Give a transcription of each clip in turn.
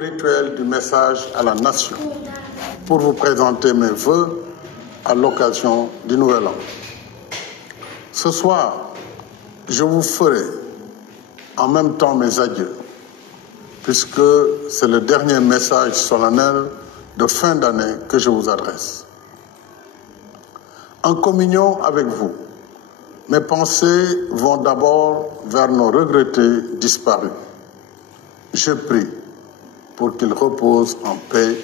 Rituel du message à la nation pour vous présenter mes vœux à l'occasion du Nouvel An. Ce soir, je vous ferai en même temps mes adieux, puisque c'est le dernier message solennel de fin d'année que je vous adresse. En communion avec vous, mes pensées vont d'abord vers nos regrettés disparus. Je prie pour qu'ils reposent en paix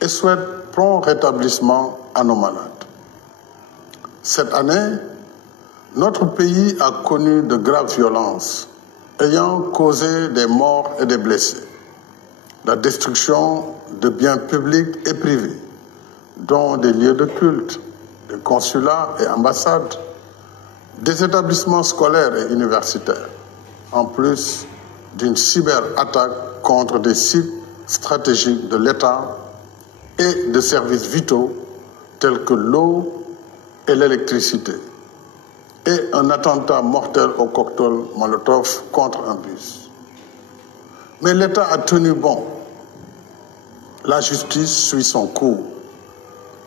et souhaite prompt rétablissement à nos malades. Cette année, notre pays a connu de graves violences ayant causé des morts et des blessés, la destruction de biens publics et privés, dont des lieux de culte, des consulats et ambassades, des établissements scolaires et universitaires, en plus d'une cyberattaque contre des sites stratégiques de l'État et de services vitaux tels que l'eau et l'électricité, et un attentat mortel au cocktail Molotov contre un bus. Mais l'État a tenu bon. La justice suit son cours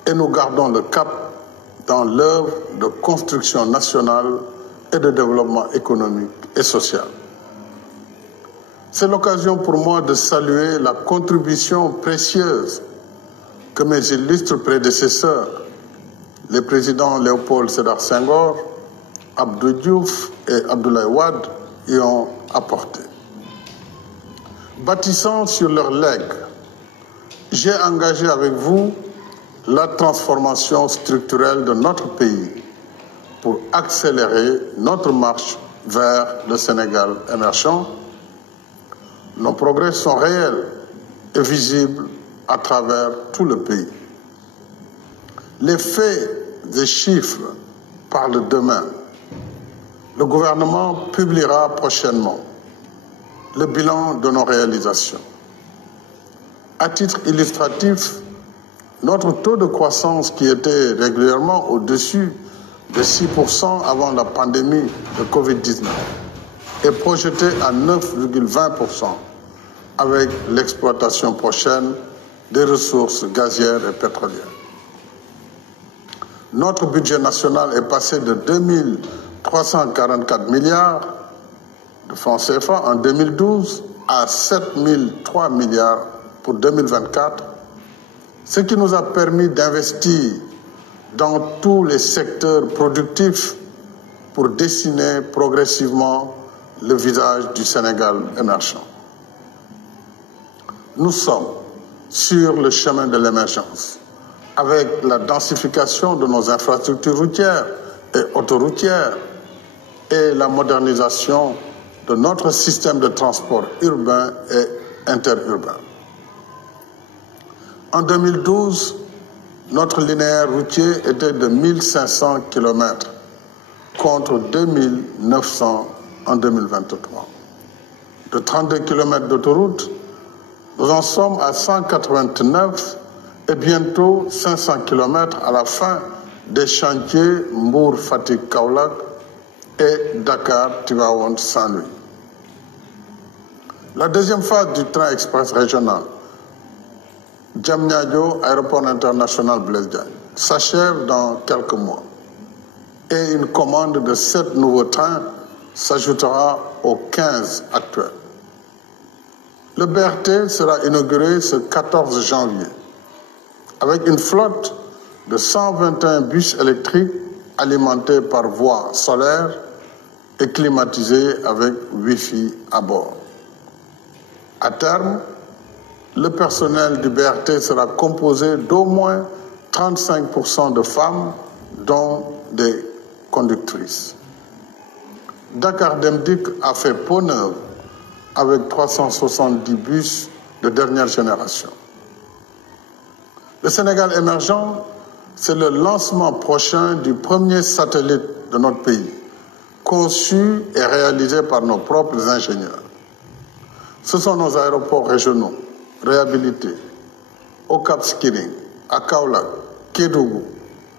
et nous gardons le cap dans l'œuvre de construction nationale et de développement économique et social. C'est l'occasion pour moi de saluer la contribution précieuse que mes illustres prédécesseurs, les présidents Léopold Sédar Senghor, Abdou Diouf et Abdoulaye Wade, y ont apporté. Bâtissant sur leur legs, j'ai engagé avec vous la transformation structurelle de notre pays pour accélérer notre marche vers le Sénégal émergent. Nos progrès sont réels et visibles à travers tout le pays. Les faits et chiffres parlent d'eux-mêmes. Le gouvernement publiera prochainement le bilan de nos réalisations. À titre illustratif, notre taux de croissance, qui était régulièrement au-dessus de 6% avant la pandémie de Covid-19, est projeté à 9,20% avec l'exploitation prochaine des ressources gazières et pétrolières. Notre budget national est passé de 2344 milliards de francs CFA en 2012 à 7003 milliards pour 2024, ce qui nous a permis d'investir dans tous les secteurs productifs pour dessiner progressivement le visage du Sénégal émergent. Nous sommes sur le chemin de l'émergence, avec la densification de nos infrastructures routières et autoroutières et la modernisation de notre système de transport urbain et interurbain. En 2012, notre linéaire routier était de 1500 km contre 2900 en 2023. De 32 km d'autoroute, nous en sommes à 189 et bientôt 500 km à la fin des chantiers Mbour-Fatick-Kaolack et Dakar-Tivaouane-Saint-Louis. La deuxième phase du train express régional Diamniadio, aéroport international Blaise Diagne, s'achève dans quelques mois et une commande de 7 nouveaux trains s'ajoutera aux 15 actuels. Le BRT sera inauguré ce 14 janvier avec une flotte de 121 bus électriques alimentés par voie solaire et climatisés avec Wi-Fi à bord. À terme, le personnel du BRT sera composé d'au moins 35% de femmes, dont des conductrices. Dakar Dem Dikk a fait peau neuve avec 370 bus de dernière génération. Le Sénégal émergent, c'est le lancement prochain du premier satellite de notre pays, conçu et réalisé par nos propres ingénieurs. Ce sont nos aéroports régionaux, réhabilités, au Cap Skirring, à Kaolack, Kédougou,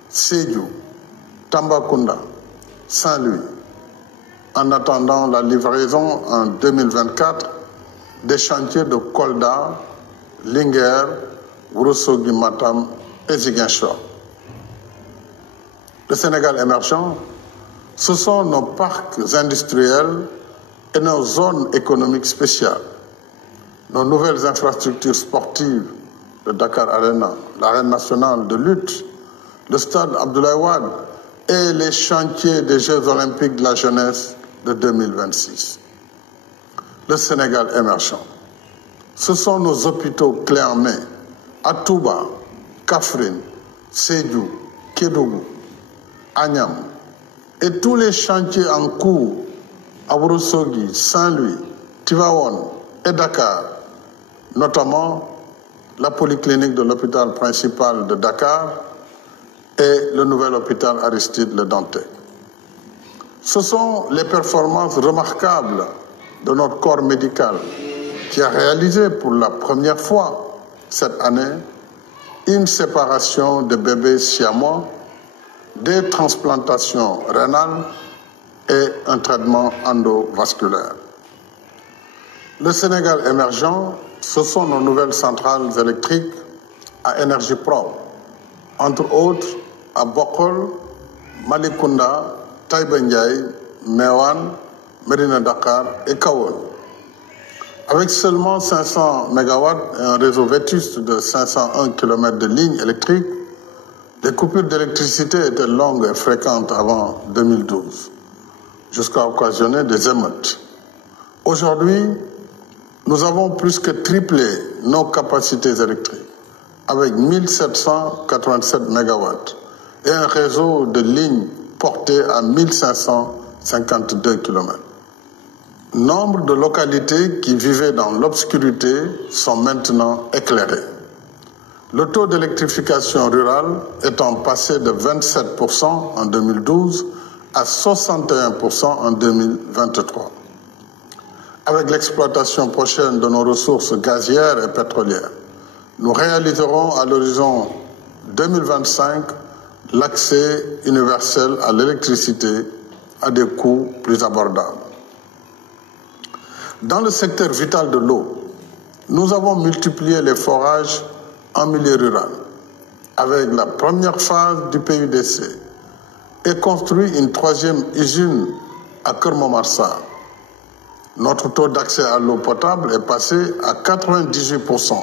Sédhiou, Tambacounda, Saint-Louis. En attendant la livraison en 2024 des chantiers de Kolda, Linguère, Ourossogui, Matam et Ziguinchor. Le Sénégal émergent, ce sont nos parcs industriels et nos zones économiques spéciales, nos nouvelles infrastructures sportives, le Dakar Arena, l'arène nationale de lutte, le stade Abdoulaye Wade et les chantiers des Jeux olympiques de la jeunesse de 2026. Le Sénégal émergent, ce sont nos hôpitaux clés en main à Touba, Kaffrine, Sédhiou, Kédougou, Agnam et tous les chantiers en cours à Ourossogui, Saint-Louis, Tivaouane et Dakar, notamment la polyclinique de l'hôpital principal de Dakar et le nouvel hôpital Aristide Le Dantec. Ce sont les performances remarquables de notre corps médical qui a réalisé pour la première fois cette année une séparation de bébés siamois, des transplantations rénales et un traitement endovasculaire. Le Sénégal émergent, ce sont nos nouvelles centrales électriques à énergie propre, entre autres à Bokol, Malicounda, Taïba Ndiaye, Meouane, Médina Dakar et Kahone. Avec seulement 500 MW et un réseau vétuste de 501 km de lignes électriques, les coupures d'électricité étaient longues et fréquentes avant 2012, jusqu'à occasionner des émeutes. Aujourd'hui, nous avons plus que triplé nos capacités électriques, avec 1787 MW et un réseau de lignes porté à 1552 km. Nombre de localités qui vivaient dans l'obscurité sont maintenant éclairées. Le taux d'électrification rurale étant passé de 27% en 2012 à 61% en 2023. Avec l'exploitation prochaine de nos ressources gazières et pétrolières, nous réaliserons à l'horizon 2025 l'accès universel à l'électricité à des coûts plus abordables. Dans le secteur vital de l'eau, nous avons multiplié les forages en milieu rural avec la première phase du PUDC et construit une troisième usine à Keur-Momar-Sarr. Notre taux d'accès à l'eau potable est passé à 98%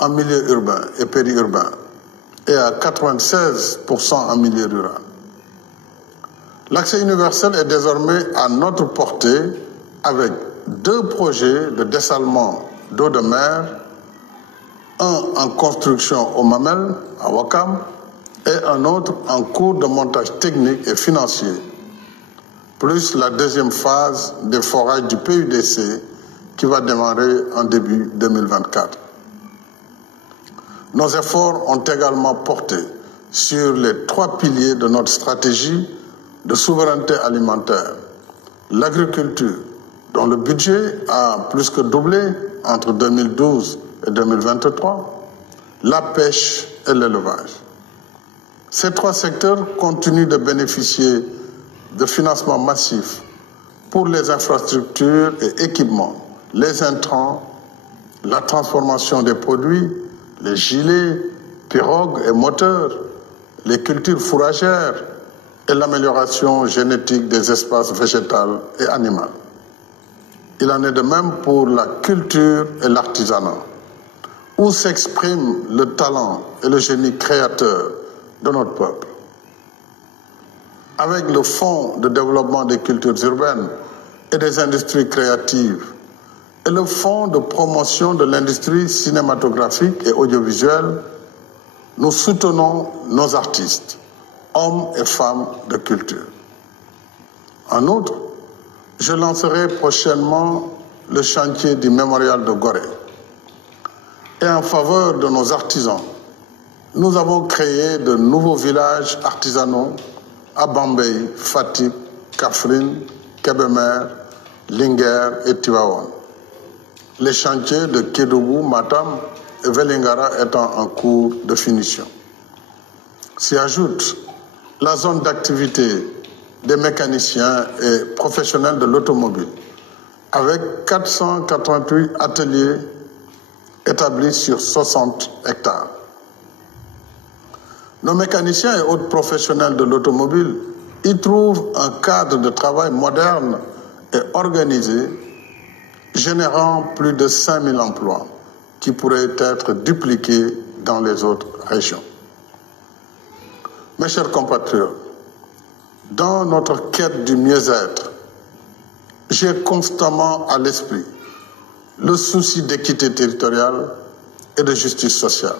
en milieu urbain et périurbain et à 96% en milieu rural. L'accès universel est désormais à notre portée avec 2 projets de dessalement d'eau de mer, un en construction au Mamel, à Ouakam, et un autre en cours de montage technique et financier, plus la deuxième phase des forages du PUDC qui va démarrer en début 2024. Nos efforts ont également porté sur les 3 piliers de notre stratégie de souveraineté alimentaire, l'agriculture, dont le budget a plus que doublé entre 2012 et 2023, la pêche et l'élevage. Ces 3 secteurs continuent de bénéficier de financements massifs pour les infrastructures et équipements, les intrants, la transformation des produits, les gilets, pirogues et moteurs, les cultures fourragères et l'amélioration génétique des espaces végétaux et animaux. Il en est de même pour la culture et l'artisanat, où s'exprime le talent et le génie créateur de notre peuple. Avec le Fonds de développement des cultures urbaines et des industries créatives et le Fonds de promotion de l'industrie cinématographique et audiovisuelle, nous soutenons nos artistes, hommes et femmes de culture. En outre, je lancerai prochainement le chantier du mémorial de Gorée. Et en faveur de nos artisans, nous avons créé de nouveaux villages artisanaux à Bambey, Fatick, Kaffrine, Kébémer, Linguère et Tivaouane. Les chantiers de Kédougou, Matam et Vélingara étant en cours de finition. S'y ajoute la zone d'activité des mécaniciens et professionnels de l'automobile, avec 488 ateliers établis sur 60 hectares. Nos mécaniciens et autres professionnels de l'automobile y trouvent un cadre de travail moderne et organisé, générant plus de 5000 emplois qui pourraient être dupliqués dans les autres régions. Mes chers compatriotes, dans notre quête du mieux-être, j'ai constamment à l'esprit le souci d'équité territoriale et de justice sociale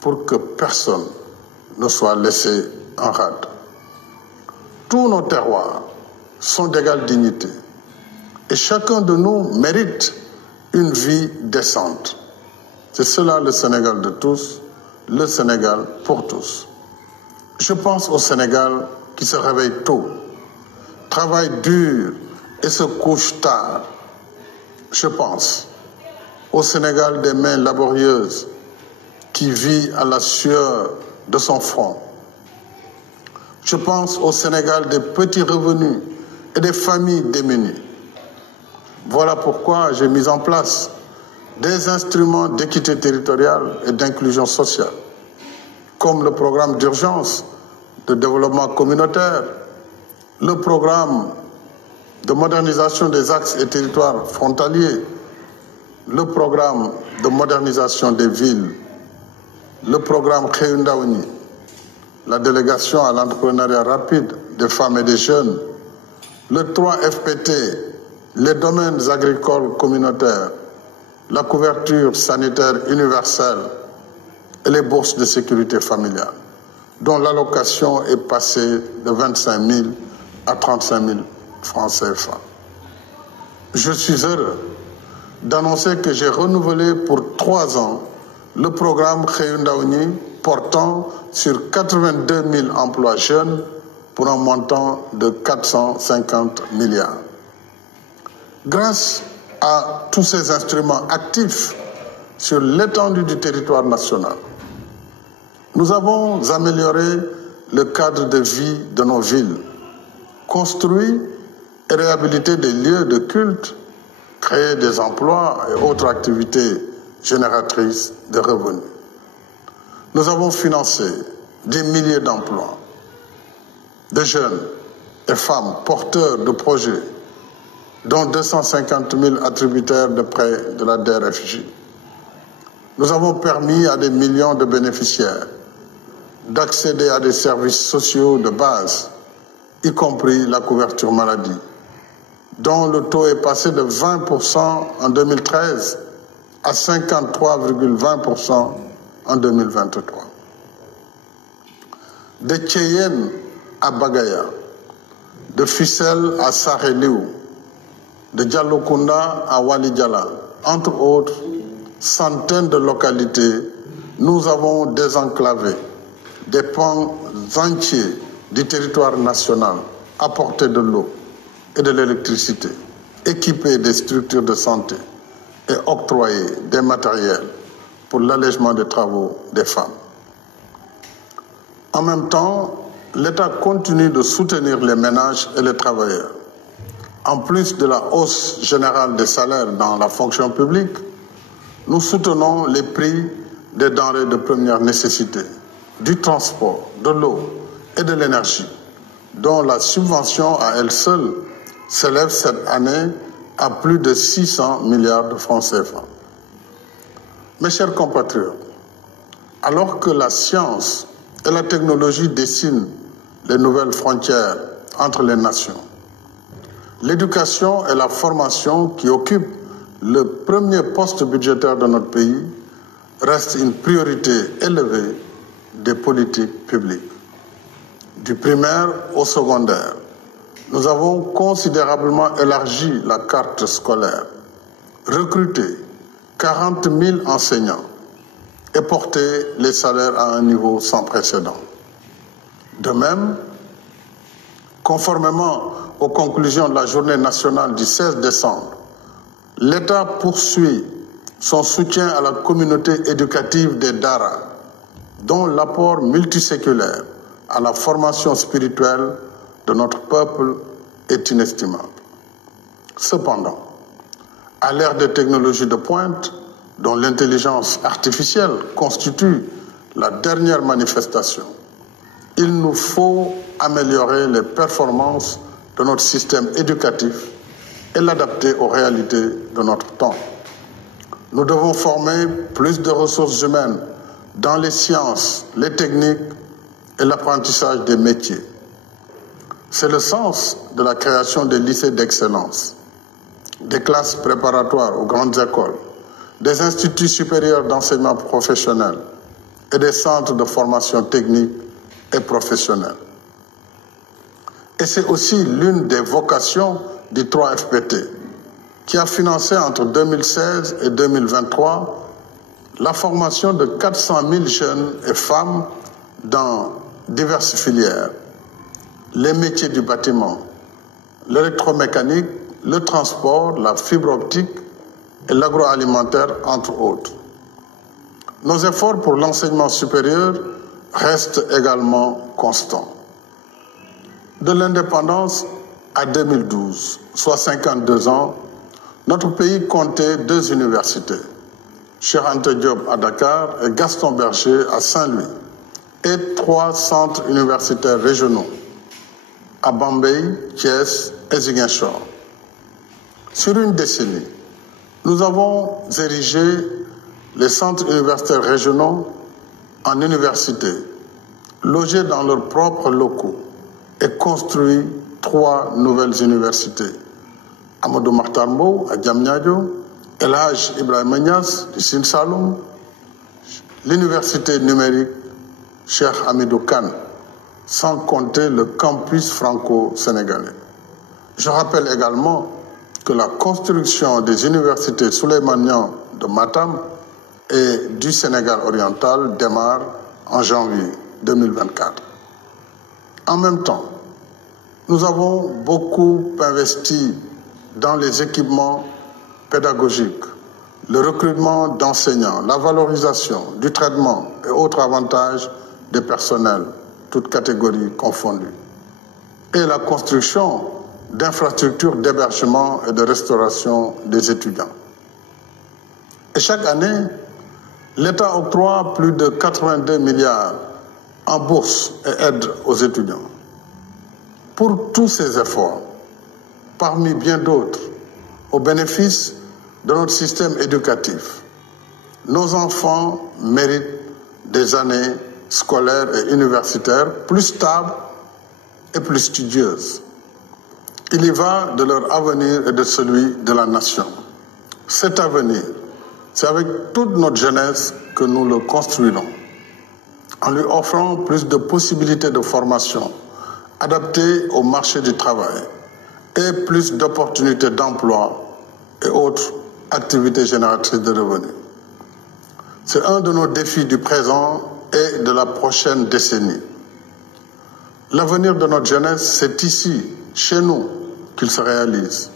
pour que personne ne soit laissé en rade. Tous nos terroirs sont d'égale dignité et chacun de nous mérite une vie décente. C'est cela le Sénégal de tous, le Sénégal pour tous. Je pense au Sénégal qui se réveille tôt, travaille dur et se couche tard. Je pense au Sénégal des mains laborieuses qui vit à la sueur de son front. Je pense au Sénégal des petits revenus et des familles démunies. Voilà pourquoi j'ai mis en place des instruments d'équité territoriale et d'inclusion sociale, comme le programme d'urgence de développement communautaire, le programme de modernisation des axes et territoires frontaliers, le programme de modernisation des villes, le programme Xëyu Ndaw ñi, la délégation à l'entrepreneuriat rapide des femmes et des jeunes, le 3FPT, les domaines agricoles communautaires, la couverture sanitaire universelle et les bourses de sécurité familiale, dont l'allocation est passée de 25 000 à 35 000 francs CFA. Je suis heureux d'annoncer que j'ai renouvelé pour 3 ans le programme Xëyu Ndaw ñi portant sur 82 000 emplois jeunes pour un montant de 450 milliards. Grâce à tous ces instruments actifs sur l'étendue du territoire national, nous avons amélioré le cadre de vie de nos villes, construit et réhabilité des lieux de culte, créé des emplois et autres activités génératrices de revenus. Nous avons financé des milliers d'emplois de jeunes et femmes porteurs de projets, dont 250 000 attributaires de prêts de la DRFJ. Nous avons permis à des millions de bénéficiaires d'accéder à des services sociaux de base, y compris la couverture maladie, dont le taux est passé de 20% en 2013 à 53,20% en 2023. De Thiéyène à Bagaya, de Fissel à Sareliou, de Diallokounda à Walidjala, entre autres centaines de localités, nous avons désenclavé des pans entiers du territoire national, apporté de l'eau et de l'électricité, équipé des structures de santé et octroyé des matériels pour l'allègement des travaux des femmes. En même temps, l'État continue de soutenir les ménages et les travailleurs. En plus de la hausse générale des salaires dans la fonction publique, nous soutenons les prix des denrées de première nécessité, du transport, de l'eau et de l'énergie, dont la subvention à elle seule s'élève cette année à plus de 600 milliards de francs CFA. Mes chers compatriotes, alors que la science et la technologie dessinent les nouvelles frontières entre les nations, l'éducation et la formation qui occupent le premier poste budgétaire de notre pays restent une priorité élevée des politiques publiques. Du primaire au secondaire, nous avons considérablement élargi la carte scolaire, recruté 40 000 enseignants et porté les salaires à un niveau sans précédent. De même, conformément aux conclusions de la journée nationale du 16 décembre, l'État poursuit son soutien à la communauté éducative des Dara, dont l'apport multiséculaire à la formation spirituelle de notre peuple est inestimable. Cependant, À l'ère des technologies de pointe, dont l'intelligence artificielle constitue la dernière manifestation, il nous faut améliorer les performances de notre système éducatif et l'adapter aux réalités de notre temps. Nous devons former plus de ressources humaines dans les sciences, les techniques et l'apprentissage des métiers. C'est le sens de la création des lycées d'excellence, des classes préparatoires aux grandes écoles, des instituts supérieurs d'enseignement professionnel et des centres de formation technique et professionnelle. Et c'est aussi l'une des vocations du 3FPT, qui a financé entre 2016 et 2023 la formation de 400 000 jeunes et femmes dans diverses filières, les métiers du bâtiment, l'électromécanique, le transport, la fibre optique et l'agroalimentaire, entre autres. Nos efforts pour l'enseignement supérieur restent également constants. De l'indépendance à 2012, soit 52 ans, notre pays comptait 2 universités, Cheikh Anta Diop à Dakar et Gaston Berger à Saint-Louis, et 3 centres universitaires régionaux, à Bambey, Thiès et Ziguinchor. Sur une décennie, nous avons érigé les centres universitaires régionaux en universités, logés dans leurs propres locaux et construit 3 nouvelles universités. Amadou Mahtar Mbow à Diamniadio, El Hadj Ibrahima Niass du Sine Saloum, l'université numérique Cheikh Hamidou Kane, sans compter le campus franco-sénégalais. Je rappelle également que la construction des universités Souleymane Niang de Matam et du Sénégal oriental démarre en janvier 2024. En même temps, nous avons beaucoup investi dans les équipements pédagogiques, le recrutement d'enseignants, la valorisation du traitement et autres avantages des personnels, toutes catégories confondues, et la construction d'infrastructures d'hébergement et de restauration des étudiants. Et chaque année, l'État octroie plus de 82 milliards en bourses et aides aux étudiants. Pour tous ces efforts, parmi bien d'autres, au bénéfice de notre système éducatif, nos enfants méritent des années scolaires et universitaires plus stables et plus studieuses. Il y va de leur avenir et de celui de la nation. Cet avenir, c'est avec toute notre jeunesse que nous le construirons, en lui offrant plus de possibilités de formation adaptées au marché du travail et plus d'opportunités d'emploi et autres activités génératrices de revenus. C'est un de nos défis du présent et de la prochaine décennie. L'avenir de notre jeunesse, c'est ici, chez nous, qu'il se réalise,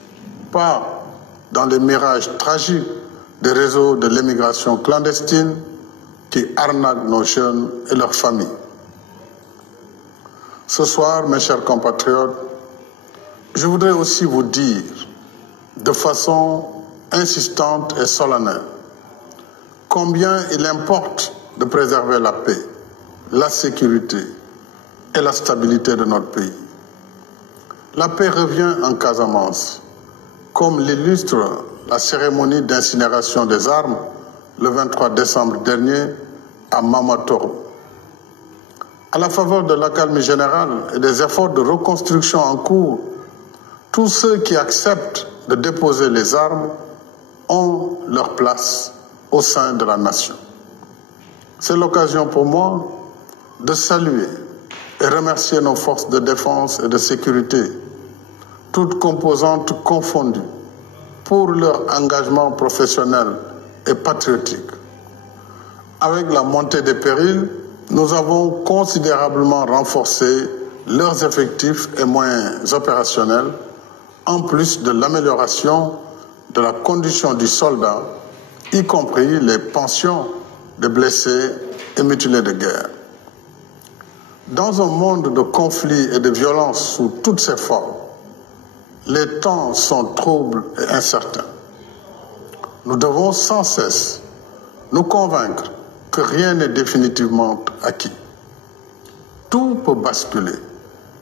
pas dans les mirages tragiques des réseaux de l'émigration clandestine qui arnaquent nos jeunes et leurs familles. Ce soir, mes chers compatriotes, je voudrais aussi vous dire de façon insistante et solennelle combien il importe de préserver la paix, la sécurité et la stabilité de notre pays. La paix revient en Casamance, comme l'illustre la cérémonie d'incinération des armes le 23 décembre dernier à Mamatoro. À la faveur de l'accalmie générale et des efforts de reconstruction en cours, tous ceux qui acceptent de déposer les armes ont leur place au sein de la nation. C'est l'occasion pour moi de saluer et remercier nos forces de défense et de sécurité, toutes composantes confondues, pour leur engagement professionnel et patriotique. Avec la montée des périls, nous avons considérablement renforcé leurs effectifs et moyens opérationnels, en plus de l'amélioration de la condition du soldat, y compris les pensions de blessés et mutilés de guerre. Dans un monde de conflits et de violences sous toutes ses formes, les temps sont troubles et incertains. Nous devons sans cesse nous convaincre que rien n'est définitivement acquis. Tout peut basculer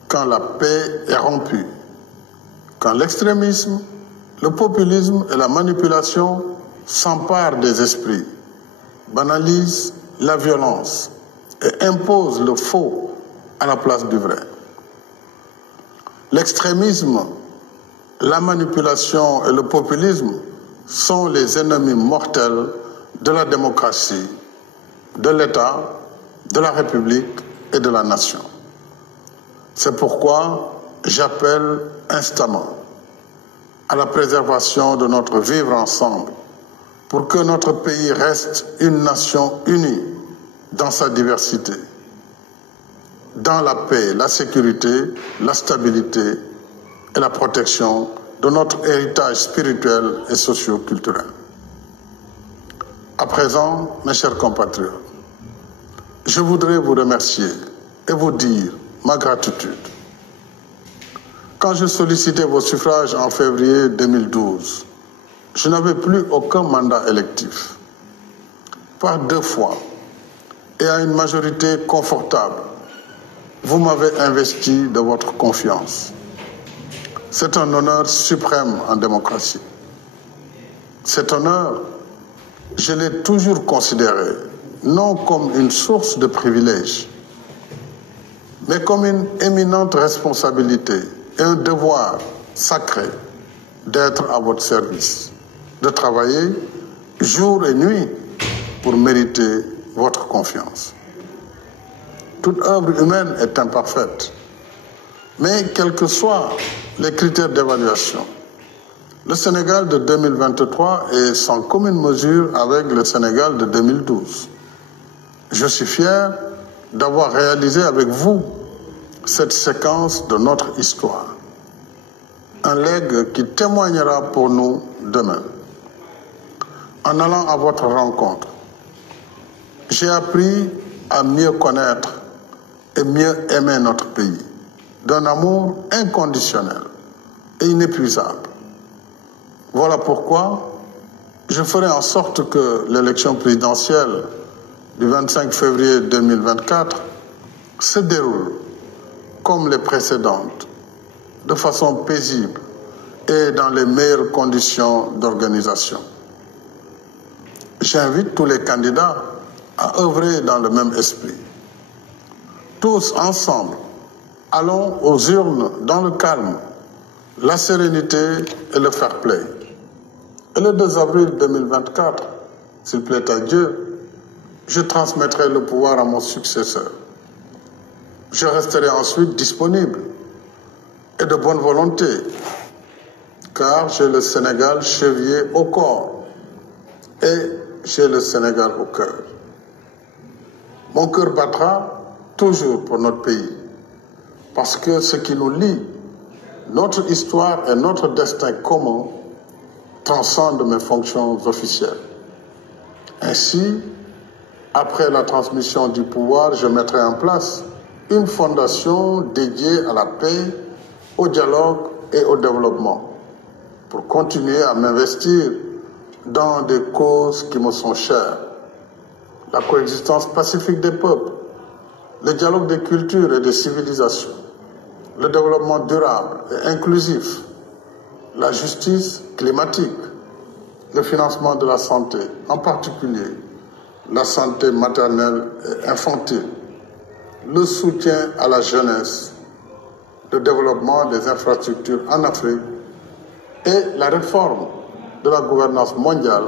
quand la paix est rompue, quand l'extrémisme, le populisme et la manipulation s'emparent des esprits, banalisent la violence et imposent le faux à la place du vrai. L'extrémisme, la manipulation et le populisme sont les ennemis mortels de la démocratie, de l'État, de la République et de la nation. C'est pourquoi j'appelle instamment à la préservation de notre vivre ensemble pour que notre pays reste une nation unie dans sa diversité, dans la paix, la sécurité, la stabilité et la protection de notre héritage spirituel et socio-culturel. À présent, mes chers compatriotes, je voudrais vous remercier et vous dire ma gratitude. Quand je sollicitais vos suffrages en février 2012, je n'avais plus aucun mandat électif. Par 2 fois et à une majorité confortable, vous m'avez investi de votre confiance. C'est un honneur suprême en démocratie. Cet honneur, je l'ai toujours considéré non comme une source de privilèges, mais comme une éminente responsabilité et un devoir sacré d'être à votre service, de travailler jour et nuit pour mériter votre confiance. Toute œuvre humaine est imparfaite, mais quels que soient les critères d'évaluation, le Sénégal de 2023 est sans commune mesure avec le Sénégal de 2012. Je suis fier d'avoir réalisé avec vous cette séquence de notre histoire, un legs qui témoignera pour nous demain. En allant à votre rencontre, j'ai appris à mieux connaître et mieux aimer notre pays, d'un amour inconditionnel et inépuisable. Voilà pourquoi je ferai en sorte que l'élection présidentielle du 25 février 2024 se déroule comme les précédentes, de façon paisible et dans les meilleures conditions d'organisation. J'invite tous les candidats à œuvrer dans le même esprit. Tous ensemble, allons aux urnes dans le calme, la sérénité et le fair-play. Et le 2 avril 2024, s'il plaît à Dieu, je transmettrai le pouvoir à mon successeur. Je resterai ensuite disponible et de bonne volonté, car j'ai le Sénégal chevillé au corps et j'ai le Sénégal au cœur. Mon cœur battra toujours pour notre pays, parce que ce qui nous lie, notre histoire et notre destin commun, transcendent mes fonctions officielles. Ainsi, après la transmission du pouvoir, je mettrai en place une fondation dédiée à la paix, au dialogue et au développement, pour continuer à m'investir dans des causes qui me sont chères. La coexistence pacifique des peuples, le dialogue des cultures et des civilisations, le développement durable et inclusif, la justice climatique, le financement de la santé, en particulier la santé maternelle et infantile, le soutien à la jeunesse, le développement des infrastructures en Afrique et la réforme de la gouvernance mondiale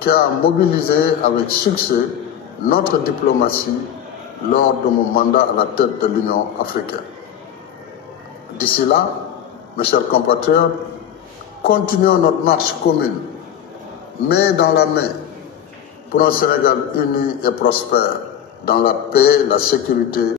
qui a mobilisé avec succès notre diplomatie lors de mon mandat à la tête de l'Union africaine. D'ici là, mes chers compatriotes, continuons notre marche commune, main dans la main, pour un Sénégal uni et prospère, dans la paix, la sécurité